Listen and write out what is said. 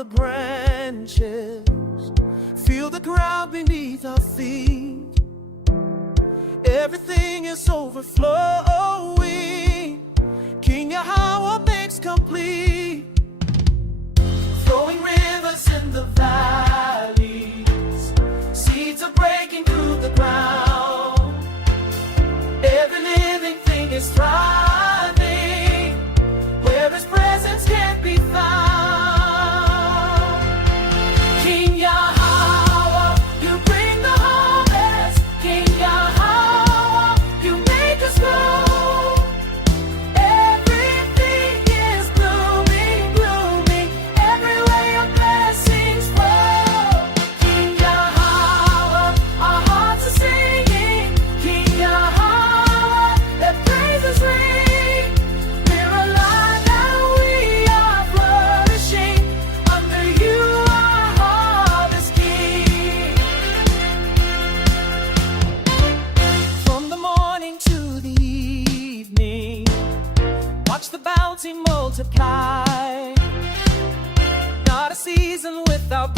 the branches, feel the ground beneath our feet. Everything is overflowing. King Yahweh makes complete. Flowing rivers in the valleys, seeds are breaking through the ground. Every living thing is thriving where His presence can't be found. King Yahweh, you bring the harvest. King Yahweh, you make us grow. Everything is blooming, blooming. Everywhere your blessings flow. King Yahweh, our hearts are singing. King Yahweh, let praises ring. We're alive and we are flourishing. Under you, our harvest king. From the morning to the evening, watch the bounty multiply. Not a season without